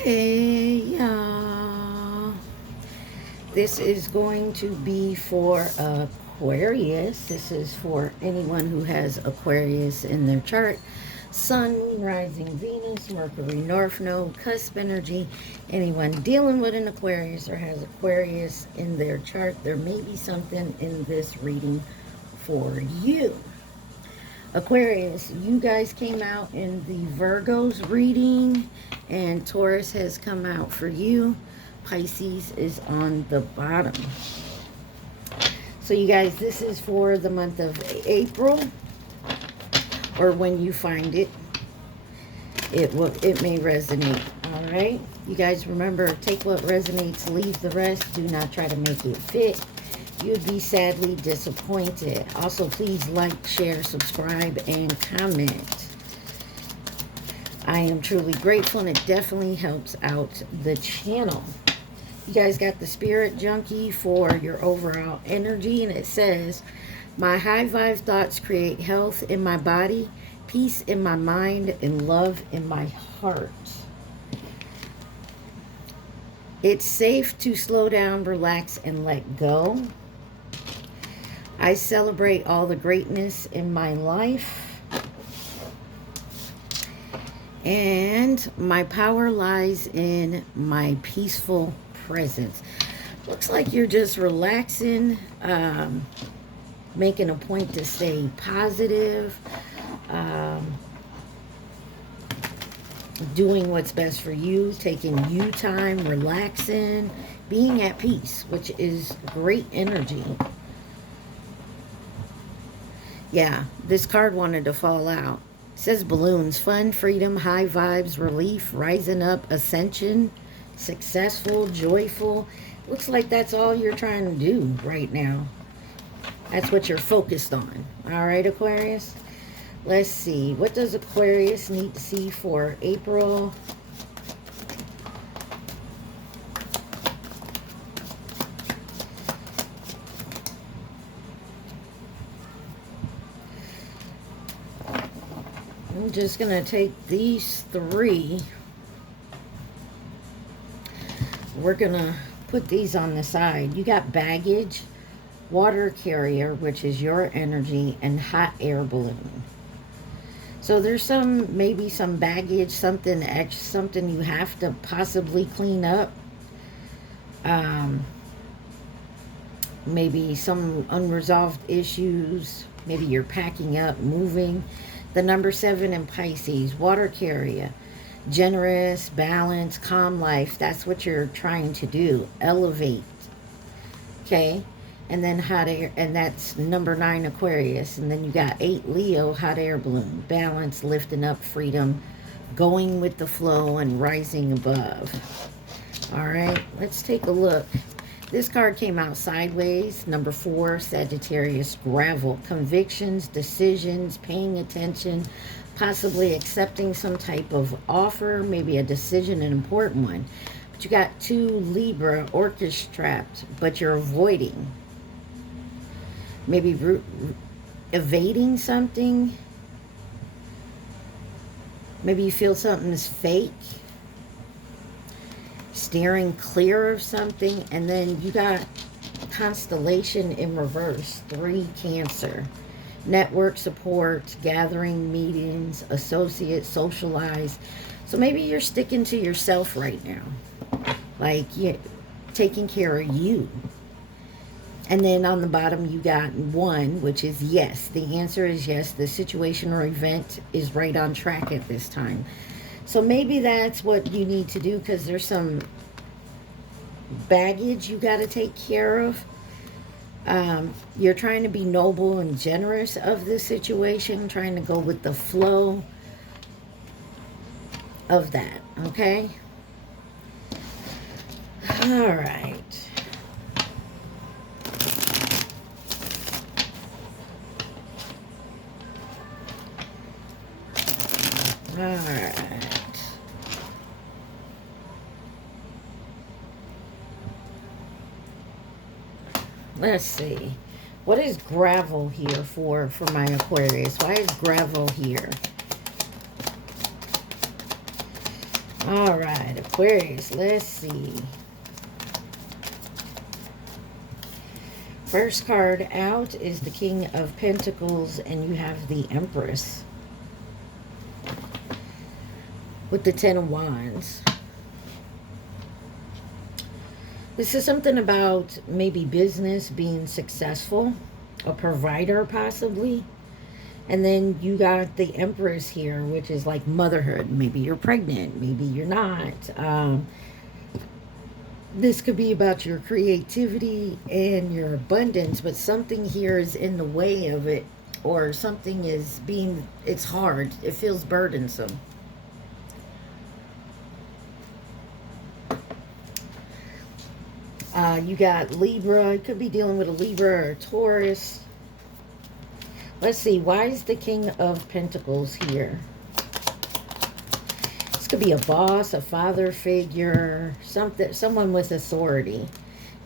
Hey y'all, this is going to be for Aquarius. This is for anyone who has Aquarius in their chart. Sun, Moon, Rising, Venus, Mercury, North Node, cusp energy. Anyone dealing with an Aquarius or has Aquarius in their chart, there may be something in this reading for you. Aquarius, you guys came out in the Virgos reading, and Taurus has come out for you. Pisces is on the bottom. So you guys, this is for the month of April, or when you find it, it may resonate. All right, you guys remember, take what resonates, leave the rest. Do not try to make it fit. You'd be sadly disappointed. Also, please like, share, subscribe, and comment. I am truly grateful, and it definitely helps out the channel. You guys got the Spirit Junkie for your overall energy, and it says, my high vibe thoughts create health in my body, peace in my mind, and love in my heart. It's safe to slow down, relax, and let go. I celebrate all the greatness in my life. And my power lies in my peaceful presence. Looks like you're just relaxing, making a point to stay positive, doing what's best for you, taking you time, relaxing, being at peace, which is great energy. Yeah, this card wanted to fall out. It says balloons, fun, freedom, high vibes, relief, rising up, ascension, successful, joyful. Looks like that's all you're trying to do right now. That's what you're focused on. All right, Aquarius. Let's see. What does Aquarius need to see for April? I'm just going to take these three. We're going to put these on the side. You got baggage, water carrier, which is your energy, and hot air balloon. So there's maybe some baggage, something you have to possibly clean up. Maybe some unresolved issues. Maybe you're packing up, moving. The number 7 in Pisces, water carrier, generous, balanced, calm life. That's what you're trying to do. Elevate. Okay. And then hot air, and that's number 9 Aquarius. And then you got 8 Leo, hot air balloon, balance, lifting up, freedom, going with the flow, and rising above. All right, let's take a look. This card came out sideways. Number 4, Sagittarius, gravel, convictions, decisions, paying attention, possibly accepting some type of offer, maybe a decision, an important one. But you got 2 Libra, orchis trapped, but you're avoiding. Maybe evading something. Maybe you feel something's fake. Steering clear of something. And then you got constellation in reverse. 3 Cancer. Network support, gathering meetings, associate, socialize. So maybe you're sticking to yourself right now. Like you're taking care of you. And then on the bottom, you got 1, which is yes. The answer is yes. The situation or event is right on track at this time. So maybe that's what you need to do, because there's some baggage you got to take care of. You're trying to be noble and generous of this situation, trying to go with the flow of that, okay? All right. All right. Let's see. What is gravel here for my Aquarius? Why is gravel here? All right, Aquarius, let's see. First card out is the King of Pentacles, and you have the Empress with the Ten of Wands. This is something about maybe business being successful, a provider possibly. And then you got the Empress here, which is like motherhood. Maybe you're pregnant, maybe you're not. This could be about your creativity and your abundance, but something here is in the way of it, or something is being, it's hard. It feels burdensome. You got Libra. You could be dealing with a Libra or a Taurus. Let's see. Why is the King of Pentacles here? This could be a boss, a father figure, someone with authority.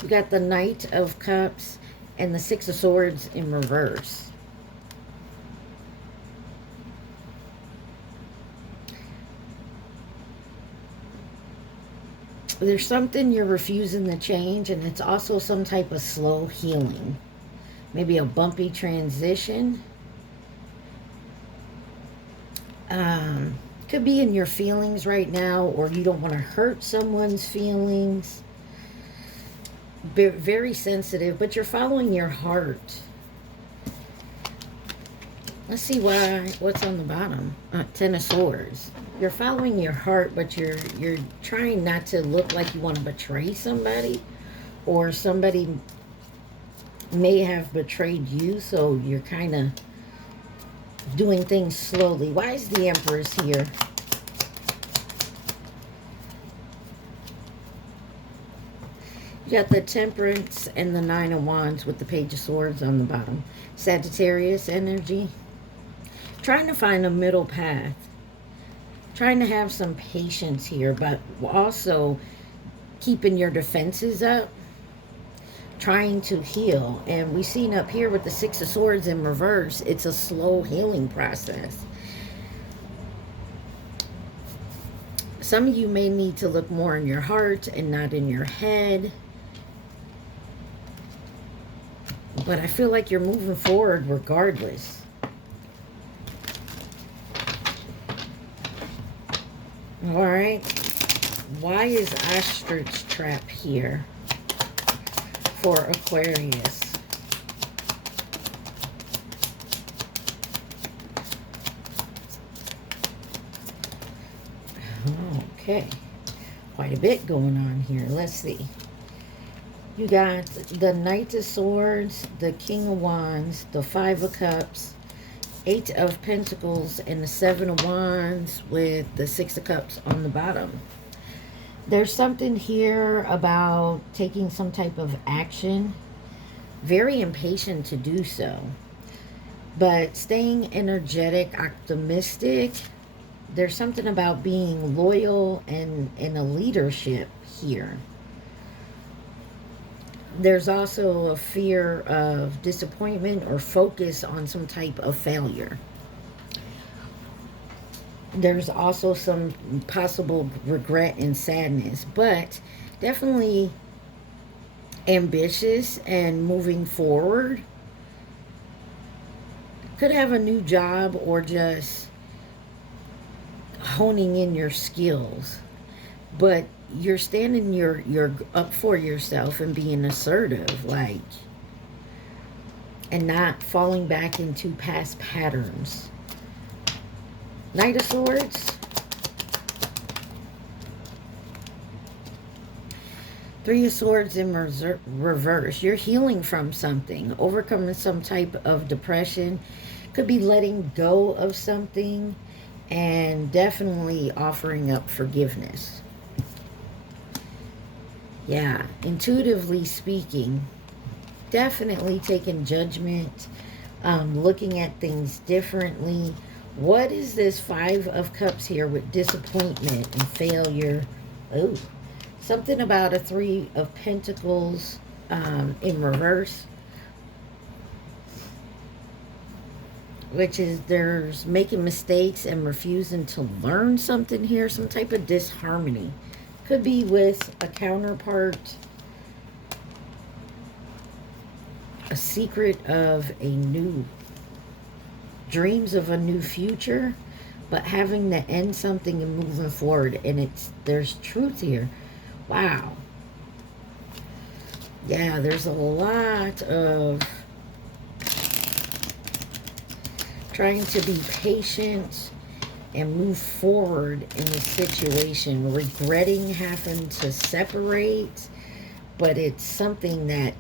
You got the Knight of Cups and the Six of Swords in reverse. There's something you're refusing to change, and it's also some type of slow healing. Maybe a bumpy transition. Could be in your feelings right now, or you don't want to hurt someone's feelings. Very sensitive, but you're following your heart. Let's see what's on the bottom. Ten of Swords. You're following your heart, but you're trying not to look like you want to betray somebody, or somebody may have betrayed you, so you're kind of doing things slowly. Why is the Empress here? You got the Temperance and the Nine of Wands with the Page of Swords on the bottom. Sagittarius energy. Trying to find a middle path. Trying to have some patience here, but also keeping your defenses up. Trying to heal. And we've seen up here with the Six of Swords in reverse, it's a slow healing process. Some of you may need to look more in your heart and not in your head. But I feel like you're moving forward regardless. Alright. Why is ostrich trap here for Aquarius? Okay. Quite a bit going on here. Let's see. You got the Knight of Swords, the King of Wands, the Five of Cups, Eight of Pentacles, and the Seven of Wands with the Six of Cups on the bottom. There's something here about taking some type of action. Very impatient to do so. But staying energetic, optimistic. There's something about being loyal and in a leadership here. There's also a fear of disappointment or focus on some type of failure. There's also some possible regret and sadness, but definitely ambitious and moving forward. Could have a new job or just honing in your skills, but you're standing you're up for yourself and being assertive, like, and not falling back into past patterns. Knight of Swords, Three of Swords in reverse. You're healing from something, overcoming some type of depression. Could be letting go of something, and definitely offering up forgiveness. Yeah, intuitively speaking, definitely taking judgment, looking at things differently. What is this Five of Cups here with disappointment and failure? Oh, something about a Three of Pentacles in reverse. which is there's making mistakes and refusing to learn something here, some type of disharmony. Could be with a counterpart, a secret of a new, dreams of a new future, but having to end something and moving forward. And there's truth here. Wow. Yeah, there's a lot of trying to be patient and move forward in the situation, regretting having to separate, but it's something that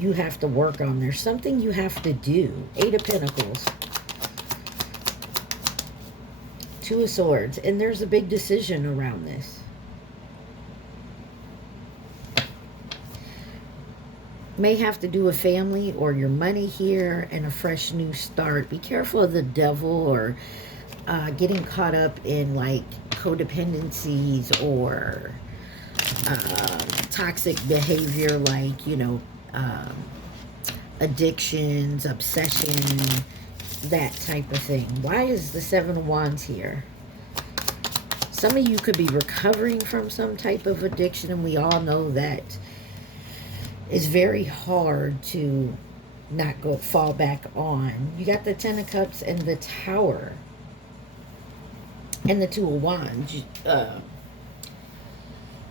you have to work on. There's something you have to do. 8 of Pentacles, 2 of Swords, and there's a big decision around this. May have to do with family or your money here and a fresh new start. Be careful of the devil or getting caught up in like codependencies or toxic behavior, like, you know, addictions, obsession, that type of thing. Why is the 7 of Wands here? Some of you could be recovering from some type of addiction, and we all know that it's very hard to not fall back on. You got the 10 of Cups and the Tower and the 2 of Wands.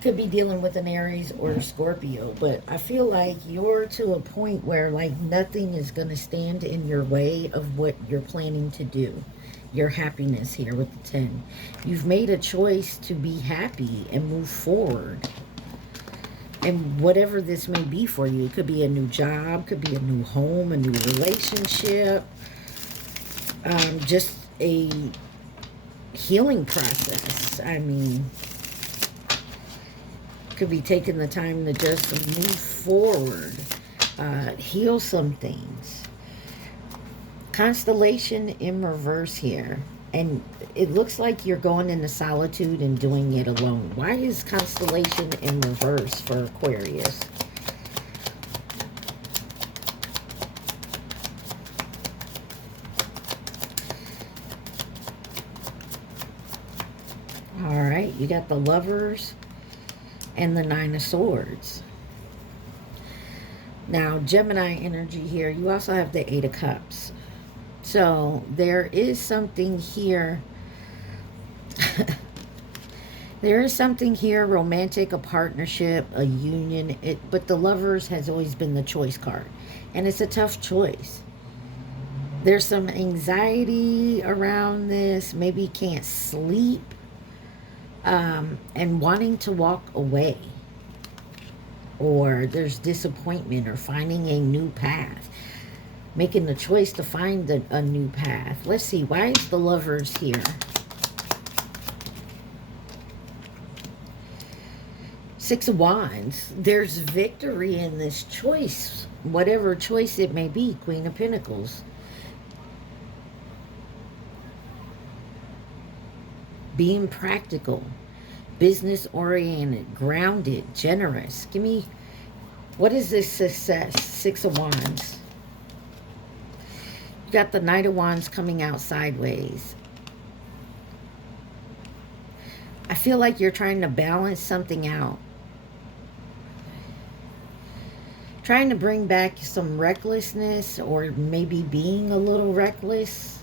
Could be dealing with an Aries or a Scorpio, but I feel like you're to a point where like nothing is going to stand in your way of what you're planning to do. Your happiness here with the 10. You've made a choice to be happy and move forward. And whatever this may be for you, it could be a new job, could be a new home, a new relationship, just a healing process. I mean, could be taking the time to just move forward, heal some things. Constellation in reverse here. And it looks like you're going into solitude and doing it alone. Why is constellation in reverse for Aquarius? All right, you got the Lovers and the 9 of Swords. Now, Gemini energy here. You also have the 8 of Cups. So there is something here. There is something here, romantic, a partnership, a union. But the Lovers has always been the choice card. And it's a tough choice. There's some anxiety around this. Maybe you can't sleep. And wanting to walk away. Or there's disappointment or finding a new path. Making the choice to find a new path. Let's see. Why is the Lovers here? 6 of Wands. There's victory in this choice. Whatever choice it may be. Queen of Pentacles. Being practical. Business oriented. Grounded. Generous. Give me... What is this success? 6 of Wands. You got the Knight of Wands coming out sideways. I feel like you're trying to balance something out. Trying to bring back some recklessness, or maybe being a little reckless,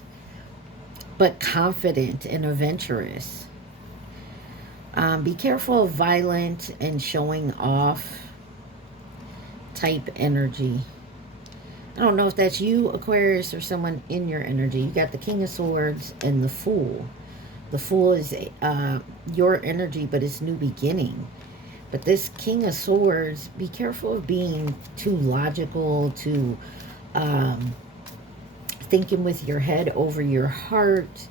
but confident and adventurous. Be careful of violent and showing off type energy. I don't know if that's you, Aquarius, or someone in your energy. You got the King of Swords and the Fool. The Fool is your energy, but it's new beginning. But this King of Swords, be careful of being too logical, too thinking with your head over your heart.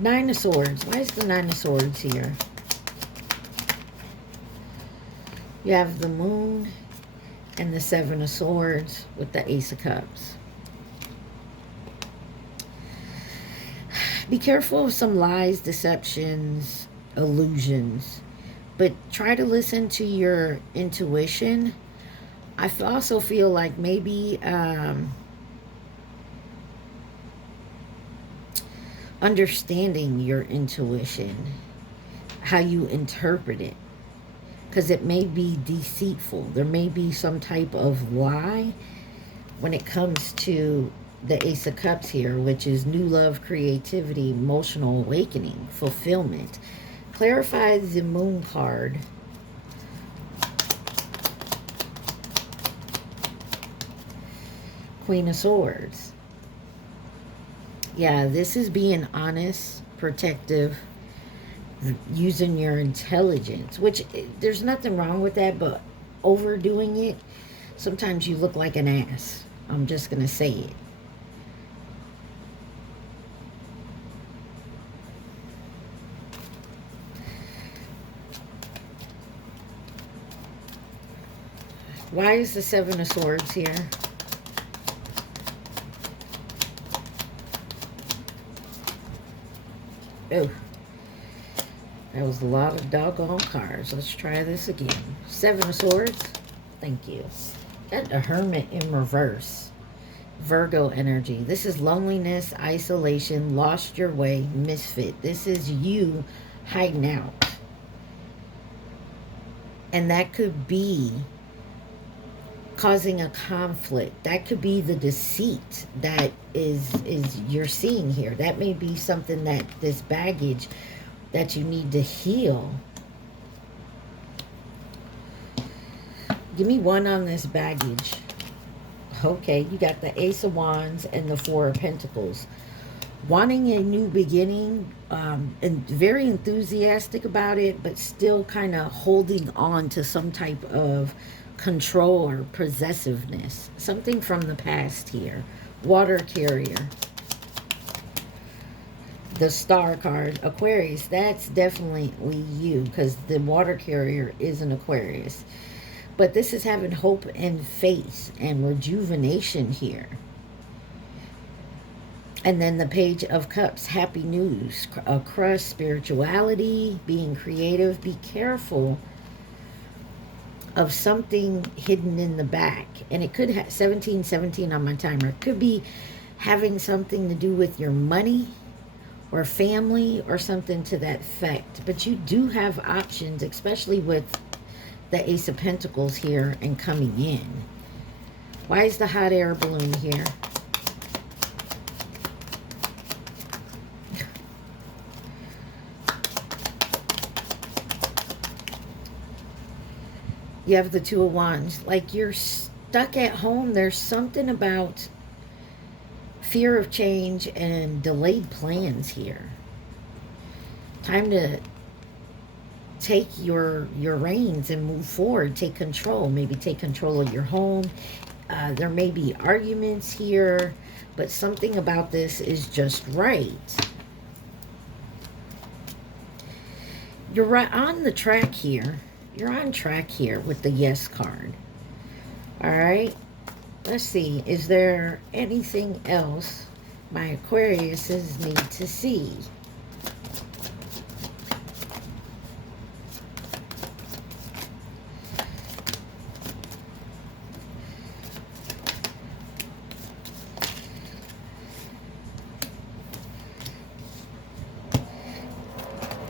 Nine of Swords. Why is the 9 of Swords here? You have the Moon and the 7 of Swords with the Ace of Cups. Be careful of some lies, deceptions, illusions. But try to listen to your intuition. also feel like maybe understanding your intuition, how you interpret it, because it may be deceitful. There may be some type of lie when it comes to the Ace of Cups here, which is new love, creativity, emotional awakening, fulfillment. Clarify the Moon card. Queen of Swords. Yeah, this is being honest, protective, using your intelligence, which there's nothing wrong with that, but overdoing it, sometimes you look like an ass. I'm just going to say it. Why is the Seven of Swords here? Oh, that was a lot of doggone cards. Let's try this again. Seven of Swords. Thank you. Got the Hermit in reverse. Virgo energy. This is loneliness, isolation, lost your way, misfit. This is you hiding out. And that could be causing a conflict. That could be the deceit that is you're seeing here. That may be something, that this baggage that you need to heal. Give me one on this baggage. Okay, you got the Ace of Wands and the Four of Pentacles. Wanting a new beginning, and very enthusiastic about it, but still kind of holding on to some type of control or possessiveness. Something from the past here. Water carrier. The Star card. Aquarius. That's definitely you, because the water carrier is an Aquarius. But this is having hope and faith and rejuvenation here. And then the Page of Cups. Happy news. A crush. Spirituality. Being creative. Be careful of something hidden in the back. And it could have 1717 on my timer. It could be having something to do with your money or family or something to that effect. But you do have options, especially with the Ace of Pentacles here and coming in. Why is the hot air balloon here? You have the Two of Wands. Like you're stuck at home. There's something about fear of change and delayed plans here. Time to take your reins and move forward. Take control. Maybe take control of your home. There may be arguments here, but something about this is just right. You're right on the track here. You're on track here with the Yes card. All right. Let's see. Is there anything else my Aquariuses need to see?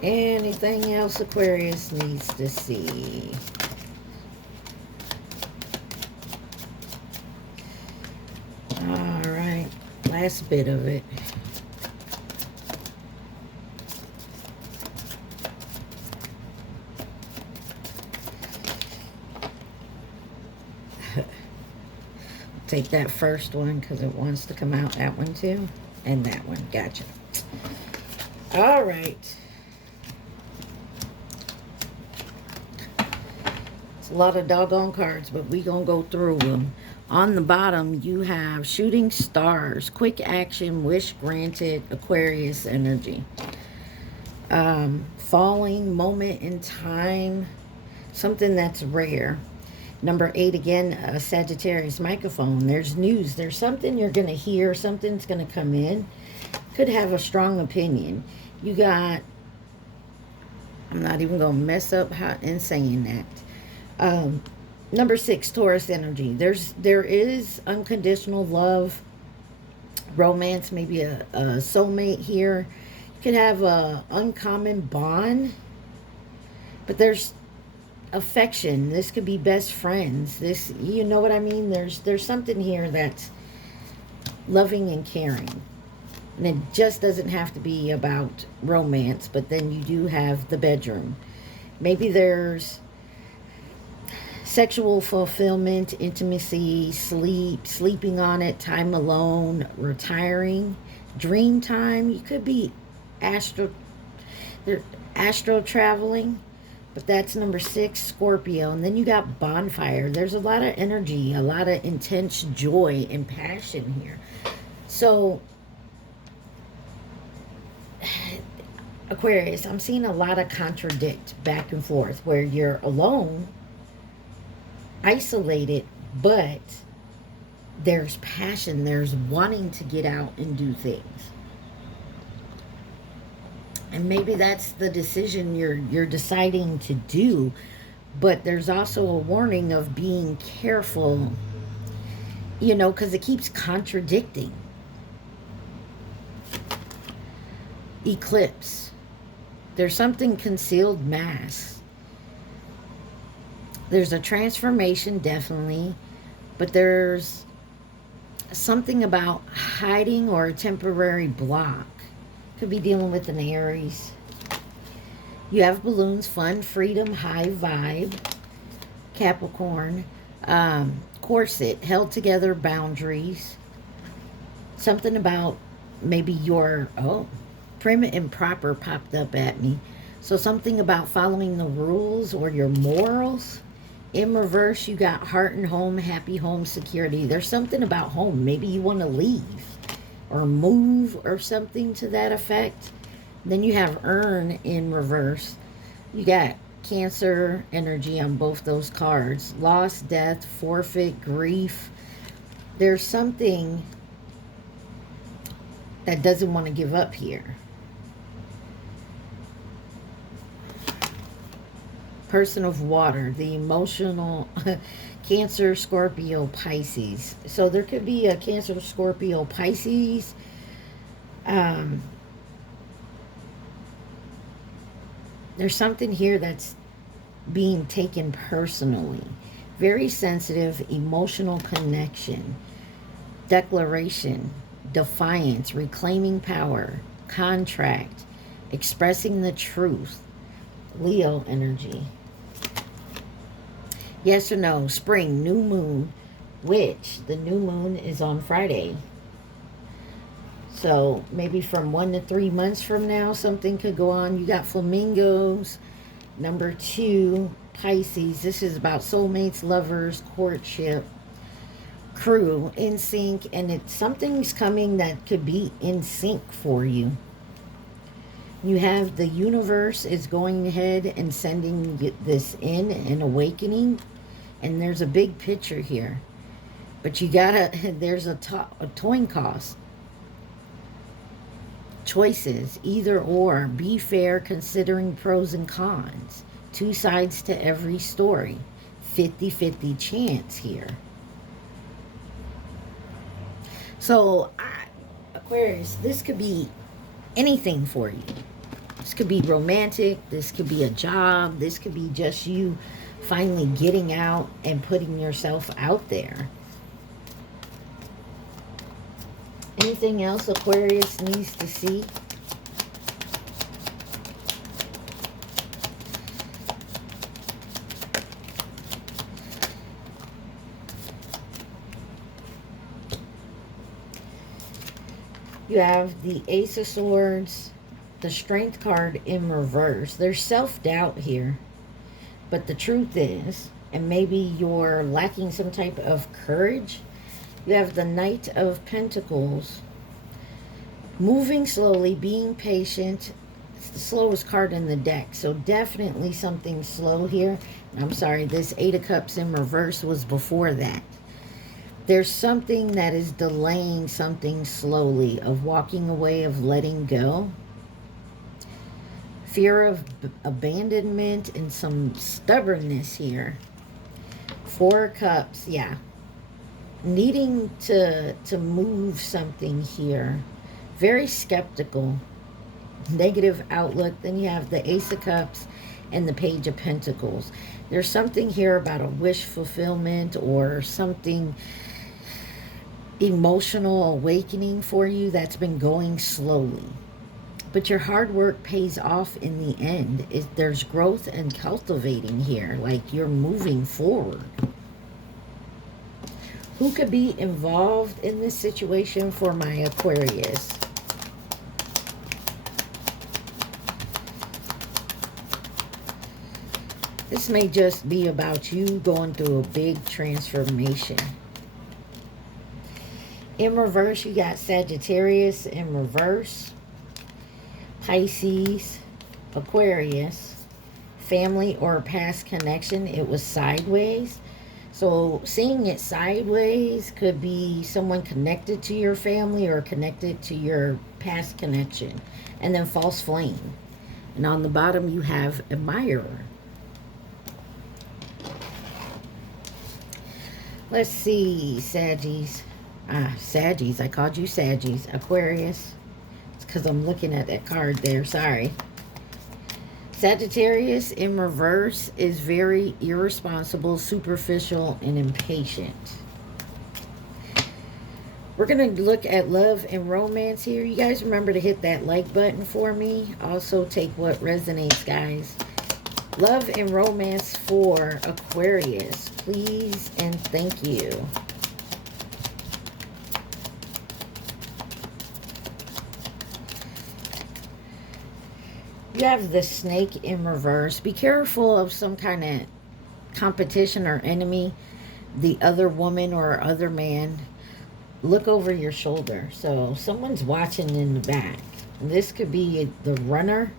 Anything else Aquarius needs to see? All right, last bit of it. Take that first one because it wants to come out. That one too, and that one. Gotcha. All right. A lot of doggone cards, but we gonna go through them. On the bottom you have shooting stars, quick action, wish granted, Aquarius energy. Falling, moment in time, something that's rare. Number 8 again, a Sagittarius microphone. There's news. There's something you're gonna hear. Something's gonna come in. Could have a strong opinion. You got, I'm not even gonna mess up in saying that. Number 6, Taurus energy. There is unconditional love, romance, maybe a soulmate here. You could have a uncommon bond, but there's affection. This could be best friends. This, you know what I mean? There's something here that's loving and caring. And it just doesn't have to be about romance, but then you do have the bedroom. Maybe there's sexual fulfillment, intimacy, sleeping on it, time alone, retiring, dream time. You could be astro traveling, but that's number 6, Scorpio. And then you got bonfire. There's a lot of energy, a lot of intense joy and passion here. So Aquarius, I'm seeing a lot of contradict back and forth where you're alone, isolated, but there's passion, there's wanting to get out and do things. And maybe that's the decision you're deciding to do, but there's also a warning of being careful, you know, because it keeps contradicting. Eclipse. There's something concealed mass. There's a transformation, definitely, but there's something about hiding or a temporary block. Could be dealing with an Aries. You have balloons, fun, freedom, high vibe. Capricorn. Corset, held together boundaries. Something about maybe your, prim and proper popped up at me. So something about following the rules or your morals. In reverse, you got heart and home, happy home, security. There's something about home. Maybe you want to leave or move or something to that effect. Then you have earn in reverse. You got Cancer energy on both those cards. Loss, death, forfeit, grief. There's something that doesn't want to give up here. Person of water, the emotional Cancer, Scorpio, Pisces. So there could be a Cancer, Scorpio, Pisces. There's something here that's being taken personally. Very sensitive, emotional connection. Declaration, defiance, reclaiming power, contract, expressing the truth. Leo energy. Yes or no? Spring, new moon, which the new moon is on Friday. So maybe from 1 to 3 months from now, something could go on. You got flamingos. Number 2, Pisces. This is about soulmates, lovers, courtship, crew, in sync. And something's coming that could be in sync for you. You have the universe is going ahead and sending this in and awakening. And there's a big picture here. But you gotta, there's a toying cost. Choices, either or. Be fair, considering pros and cons. 2 sides to every story. 50-50 chance here. So, Aquarius, this could be anything for you. This could be romantic. This could be a job. This could be just you finally getting out and putting yourself out there. Anything else Aquarius needs to see? You have the Ace of Swords, the Strength card in reverse. There's self-doubt here. But the truth is, and maybe you're lacking some type of courage, you have the Knight of Pentacles. Moving slowly, being patient. It's the slowest card in the deck. So definitely something slow here. I'm sorry, this 8 of Cups in reverse was before that. There's something that is delaying something slowly, of walking away, of letting go. Fear of abandonment and some stubbornness here. Four of Cups, yeah. Needing to move something here. Very skeptical. Negative outlook. Then you have the Ace of Cups and the Page of Pentacles. There's something here about a wish fulfillment or something emotional awakening for you that's been going slowly. But your hard work pays off in the end. There's growth and cultivating here. Like you're moving forward. Who could be involved in this situation for my Aquarius? This may just be about you going through a big transformation. In reverse, you got Sagittarius in reverse. Pisces, Aquarius, family or past connection. It was sideways. So seeing it sideways could be someone connected to your family or connected to your past connection. And then false flame. And on the bottom you have admirer. Let's see, Saggies. Saggies. I called you Saggies. Aquarius. It's because I'm looking at that card there. Sorry. Sagittarius in reverse is very irresponsible, superficial, and impatient. We're going to look at love and romance here. You guys remember to hit that like button for me. Also take what resonates, guys. Love and romance for Aquarius. Please and thank you. You have the Snake in reverse. Be careful of some kind of competition or enemy. The other woman or other man. Look over your shoulder. So someone's watching in the back. This could be the runner.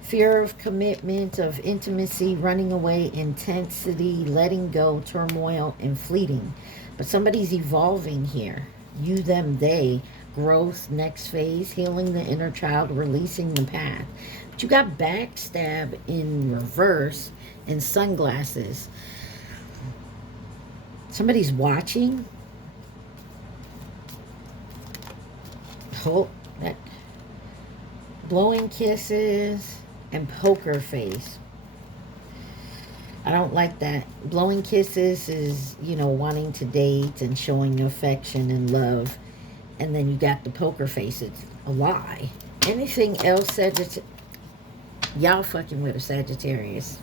Fear of commitment, of intimacy, running away, intensity, letting go, turmoil, and fleeting. But somebody's evolving here. You, them, they. Growth, next phase, healing the inner child, releasing the path. But you got backstab in reverse and sunglasses. Somebody's watching. Oh, that. Blowing kisses. And poker face. I don't like that. Blowing kisses is, you know, wanting to date and showing affection and love. And then you got the poker face. It's a lie. Anything else, Sagittarius? Y'all fucking with a Sagittarius.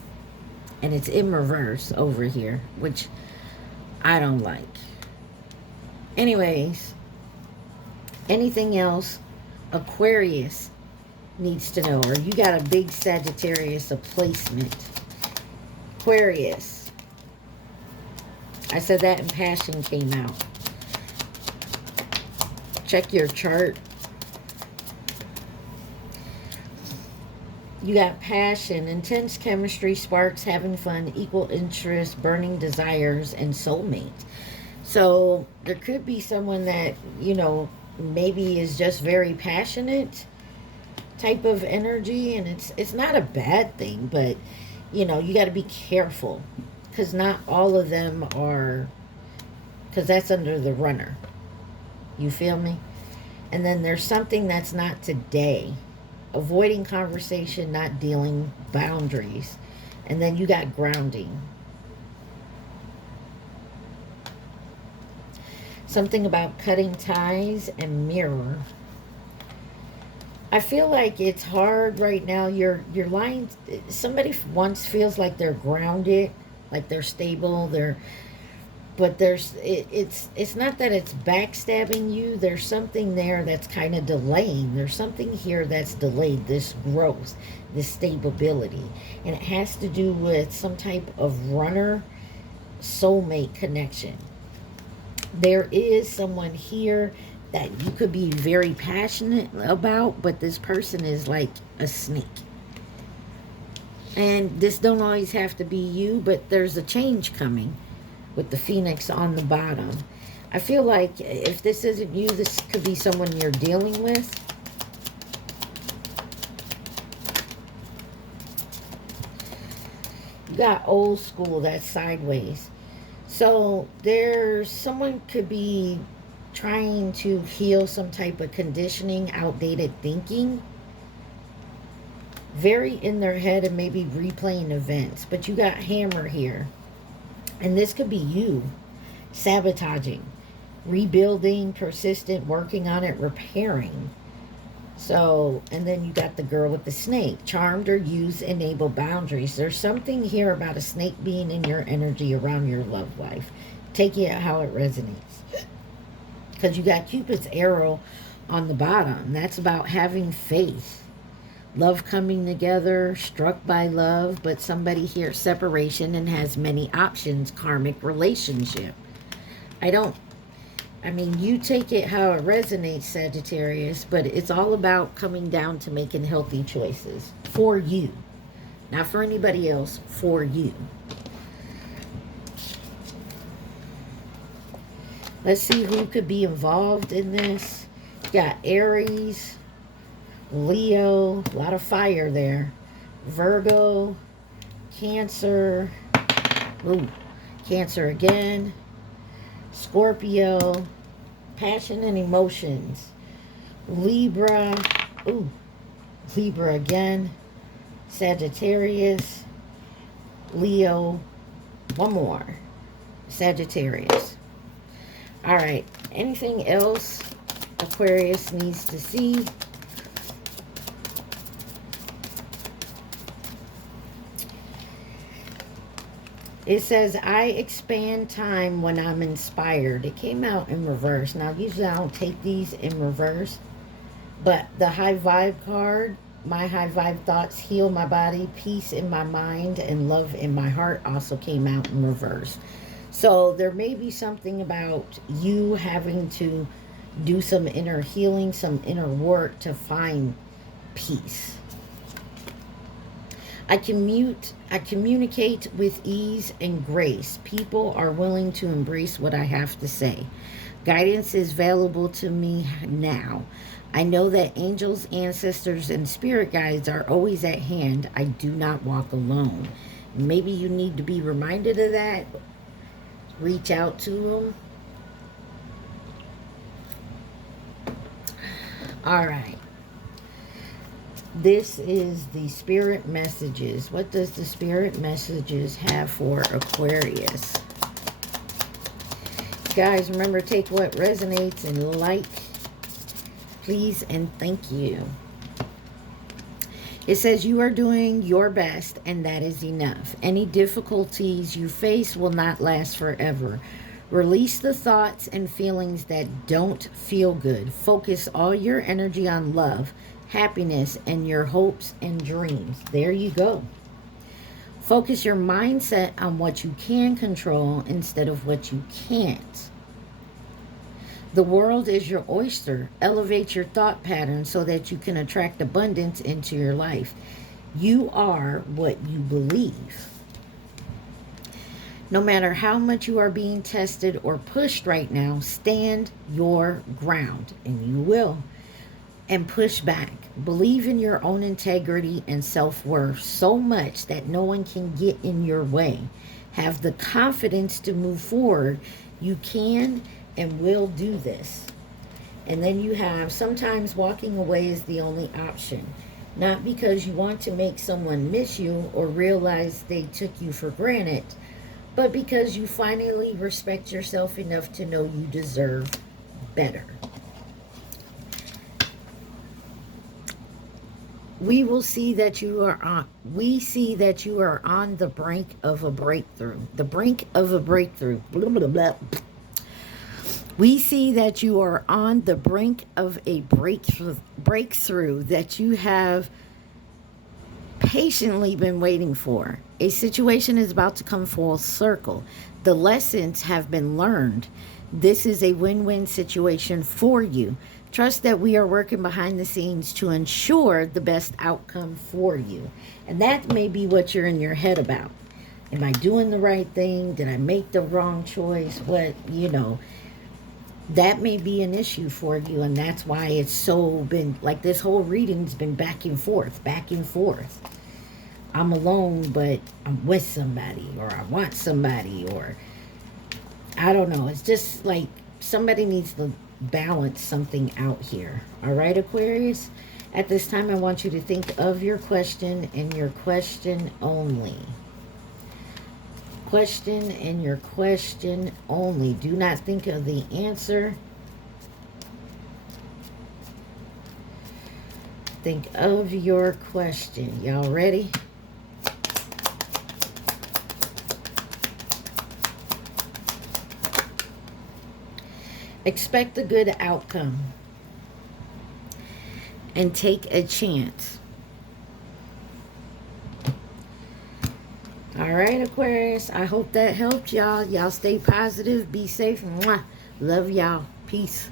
And it's in reverse over here, which I don't like. Anyways, anything else? Aquarius needs to know, or you got a big Sagittarius, a placement. Aquarius. I said that and passion came out. Check your chart. You got passion, intense chemistry, sparks, having fun, equal interest, burning desires, and soulmate. So there could be someone that, you know, maybe is just very passionate type of energy, and it's not a bad thing, but you know, you got to be careful because not all of them are, because that's under the runner. You feel me? And then there's something that's not today. Avoiding conversation, not dealing, boundaries. And then you got grounding. Something about cutting ties and mirror. I feel like it's hard right now. You're lying. Somebody once feels like they're grounded, like they're stable. But it's not that it's backstabbing you. There's something there that's kind of delaying. There's something here that's delayed this growth, this stability, and it has to do with some type of runner soulmate connection. There is someone here that you could be very passionate about, but this person is like a snake. And this don't always have to be you, but there's a change coming with the Phoenix on the bottom. I feel like if this isn't you, this could be someone you're dealing with. You got old school, that's sideways. So there's someone could be trying to heal some type of conditioning, outdated thinking, very in their head, and maybe replaying events. But you got hammer here, and this could be you sabotaging, rebuilding, persistent, working on it, repairing. So, and then you got the girl with the snake, charmed or use, enable boundaries. There's something here about a snake being in your energy around your love life. Take it how it resonates. Because you got Cupid's arrow on the bottom. That's about having faith. Love coming together, struck by love, but somebody here, separation and has many options, karmic relationship. I mean, you take it how it resonates, Sagittarius, but it's all about coming down to making healthy choices for you. Not for anybody else, for you. Let's see who could be involved in this. Got Aries, Leo, a lot of fire there. Virgo, Cancer, ooh, Cancer again. Scorpio, passion and emotions. Libra, ooh, Libra again. Sagittarius, Leo, one more. Sagittarius. All right, anything else Aquarius needs to see? It says, I expand time when I'm inspired. It came out in reverse. Now, usually I don't take these in reverse. But the high vibe card, my high vibe thoughts heal my body, peace in my mind, and love in my heart also came out in reverse. So there may be something about you having to do some inner healing, some inner work to find peace. I communicate with ease and grace. People are willing to embrace what I have to say. Guidance is valuable to me now. I know that angels, ancestors, and spirit guides are always at hand. I do not walk alone. Maybe you need to be reminded of that. Reach out to them. All right. This is the spirit messages. What does the spirit messages have for Aquarius? Guys, remember, take what resonates and like, please, and thank you. It says you are doing your best, and that is enough. Any difficulties you face will not last forever. Release the thoughts and feelings that don't feel good. Focus all your energy on love, happiness, and your hopes and dreams. There you go. Focus your mindset on what you can control instead of what you can't. The world is your oyster. Elevate your thought pattern so that you can attract abundance into your life. You are what you believe. No matter how much you are being tested or pushed right now, stand your ground, and you will. And push back. Believe in your own integrity and self-worth so much that no one can get in your way. Have the confidence to move forward. You can and will do this. And then you have, sometimes walking away is the only option. Not because you want to make someone miss you or realize they took you for granted, but because you finally respect yourself enough to know you deserve better. We see that you are on the brink of a breakthrough. The brink of a breakthrough. Blah, blah, blah. We see that you are on the brink of a breakthrough that you have patiently been waiting for. A situation is about to come full circle. The lessons have been learned. This is a win-win situation for you. Trust that we are working behind the scenes to ensure the best outcome for you. And that may be what you're in your head about. Am I doing the right thing? Did I make the wrong choice? That may be an issue for you, and that's why it's so been, like, this whole reading's been back and forth, back and forth. I'm alone, but I'm with somebody, or I want somebody, or I don't know. It's just like somebody needs to balance something out here. All right, Aquarius? At this time, I want you to think of your question and your question only. Question and your question only. Do not think of the answer. Think of your question. Y'all ready? Expect a good outcome and take a chance. All right, Aquarius, I hope that helped y'all. Y'all stay positive, be safe. Mwah. Love y'all. Peace.